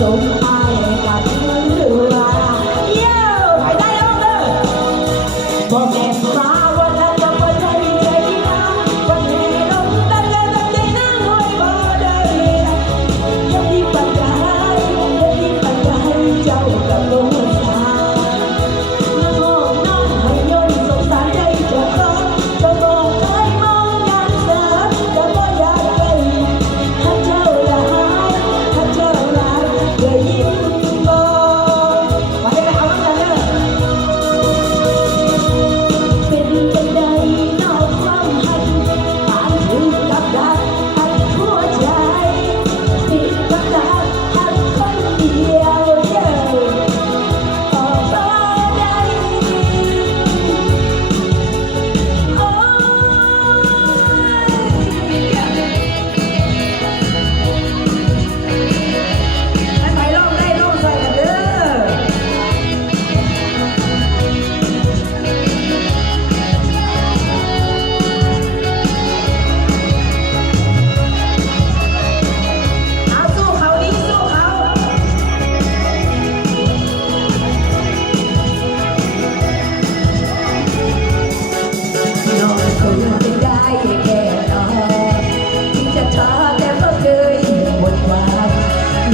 สมอายกับเงินเหลือเย้ไปได้แล้วเด้อบอกแม่มาวันนั้นจะไปใจใจนะวันนี้ลงตั้งแต่ตั้งใจนั่งไว้บ่ได้ยังที่ปัญญาเจ้ากับลงสามาห้องนอนให้ย่นสงสารใจเจ้าของจะบอกเคยมองอย่างเสือจะบ่อยากไปถ้าเจ้าหลายถ้าเจ้าหลายเคยยิ้มบอกมาได้เอาแล้วกันเด้อเป็นจังใดนอกความหักผ่านถึงกับดักหักหัวใจติดกับดักหักคนเดียวเย้ออกบ่ได้โอ้ยไปลองได้ลองใส่กันเด้อเอาสู้เขาดิสู้เขาน้องคงจะได้แค่นอนที่จะท้อแต่ก็เคยหมดหวัง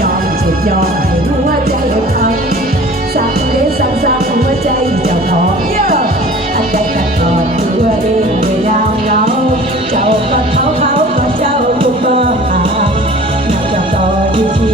ยอมเจ็บยอมให้หัวใจพังสั่งเดสั่งหัวใจเจ้าของเยอะอันใดกัดกอดตัวเองไม่ยาวเหงาเจ้าก็เขาก็เจ้าทุกเบอร์หาอยากจะต่ออยู่ที่